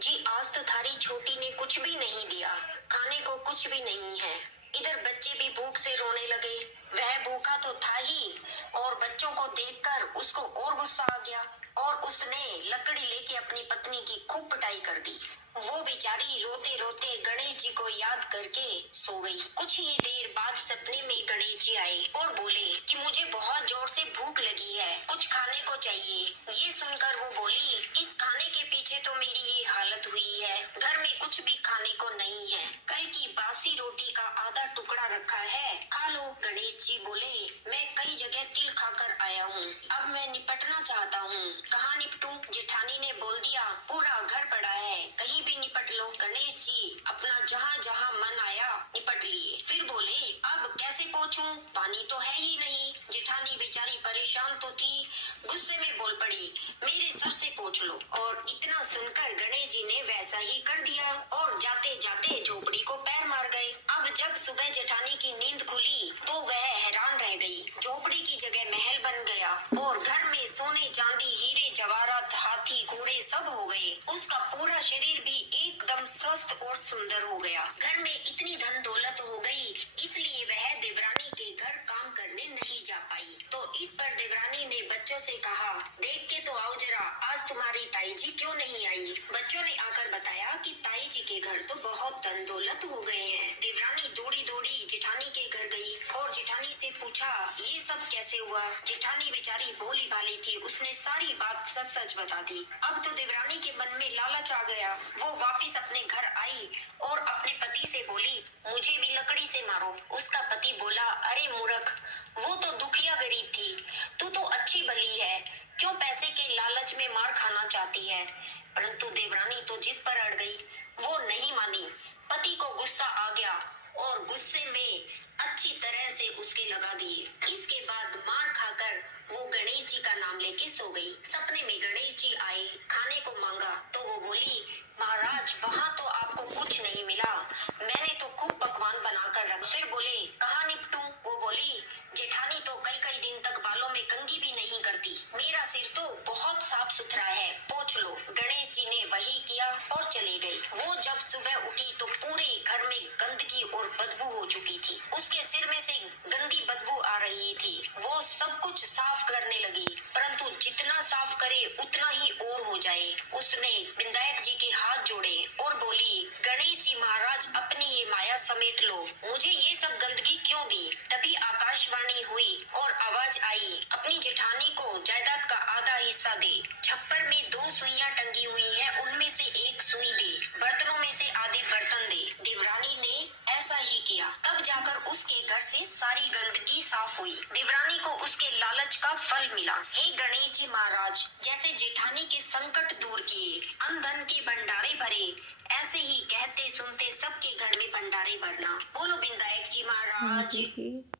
जी आज तो थारी छोटी ने कुछ भी नहीं दिया, खाने को कुछ भी नहीं है। इधर बच्चे भी भूख से रोने लगे। वह भूखा तो था ही और बच्चों को देखकर उसको और गुस्सा आ गया और उसने लकड़ी लेके अपनी पत्नी की खूब पिटाई कर दी। वो बेचारी रोते रोते गणेश जी को याद करके सो गई। कुछ ही देर बाद सपने में गणेश जी आए और बोले कि मुझे बहुत जोर से भूख लगी है, कुछ खाने को चाहिए। ये सुनकर वो बोली, इस खाने के पीछे तो मेरी ये हालत हुई है, घर में कुछ भी खाने को नहीं है, कल की बासी रोटी का आधा टुकड़ा रखा है, खा लो। गणेश जी बोले, मैं कई जगह तिल खाकर आया हूँ, अब मैं निपटना चाहता हूँ, कहाँ निपटूं? जेठानी ने बोल दिया, पूरा घर पड़ा है, कहीं भी निपट लो। गणेश जी अपना जहाँ जहाँ मन आया निपट लिए। फिर बोले, अब कैसे पहुँचूं? पानी तो है ही नहीं। जेठानी बेचारी परेशान तो थी, गुस्से में बोल पड़ी, मेरे सर से पूछ लो। और इतना सुनकर गणेश जी ने वैसा ही कर दिया और जाते जाते झोपड़ी को पैर मार गए। अब जब सुबह जेठानी की नींद खुली तो वह हैरान रह गई। झोपड़ी की जगह महल बन गया और घर में सोने चांदी हीरे जवाहरात हाथी घोड़े सब हो गए। उसका पूरा शरीर भी एकदम स्वस्थ और सुंदर हो गया। घर में इतनी धन दौलत हो गई, इसलिए वह देवरानी के घर काम करने नहीं जा पाई। तो इस पर देवरानी ने बच्चों से कहा, देख के तो आओ जरा, आज तुम्हारी ताई जी क्यों नहीं आई? बच्चों ने आकर बताया कि ताई जी के घर तो बहुत धन दौलत हो गए हैं। देवरानी दौड़ी दौड़ी जेठानी के घर गई और जेठानी से पूछा, ये सब कैसे हुआ? जेठानी बेचारी भोली भाली थी, उसने सारी बात सच सच बता दी। अब तो देवरानी के मन में लालच आ गया। वो वापिस अपने घर आई और अपने पति से बोली, मुझे भी लकड़ी से मारो। उसका पति बोला, अरे मूर्ख, वो तो दुखिया गरीब थी, तू तो अच्छी भली है, क्यों पैसे के लालच में मार खाना चाहती है? परंतु देवरानी तो जिद पर अड़ गई, वो नहीं मानी। पति को गुस्सा आ गया और गुस्से में अच्छी तरह से उसके लगा दिए। इसके बाद मार खाकर वो गणेश जी का नाम लेके सो गई। सपने में गणेश जी आए, खाने को मांगा तो वो बोली, महाराज वहाँ तो आपको कुछ नहीं मिला, मैंने तो खूब पकवान बनाकर रखा। फिर बोले, कहाँ निपटूं? वो बोली, जेठानी तो कई कई दिन तक बालों में कंघी भी नहीं करती, मेरा सिर तो बहुत साफ सुथरा है, पोंछ लो। गणेश जी ने वही किया और चली गई। वो जब सुबह उठी तो पूरे घर में गंदगी और बदबू हो चुकी थी। उसके सिर में से गंदी बदबू आ रही थी। वो सब कुछ साफ करने लगी, परंतु जितना साफ करे उतना ही और हो जाए। उसने विनायक जी के हाथ जोड़े और बोली, गणेश जी महाराज अपनी ये माया समेट लो, मुझे ये सब गंदगी क्यों दी? तभी आकाशवाणी हुई और आवाज आई, अपनी जेठानी को जायदाद का आधा हिस्सा दे। छप्पर में 2 सुइयां टंगी हुई है, उनमें से एक सुई दे। बर्तनों में से आधे बर्तन दे। देवरानी ने ऐसा ही किया। तब जाकर उसके घर से सारी गंदगी साफ हुई। देवरानी को उसके लालच का फल मिला। हे गणेश जी महाराज, जैसे जेठानी के संकट दूर किए, अन्न धन के भंडारे भरे, ऐसे ही कहते सुनते सबके घर में भंडारे भरना। बोलो विनायक जी हाँ महाराज। जी।